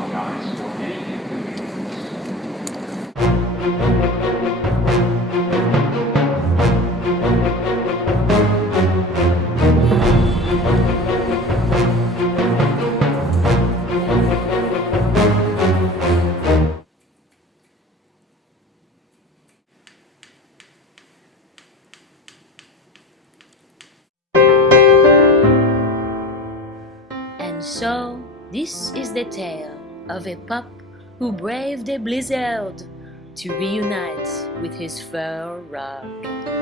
apologize for any inconvenience. And so, this is the tale of a pup who braved a blizzard to reunite with his fur rug.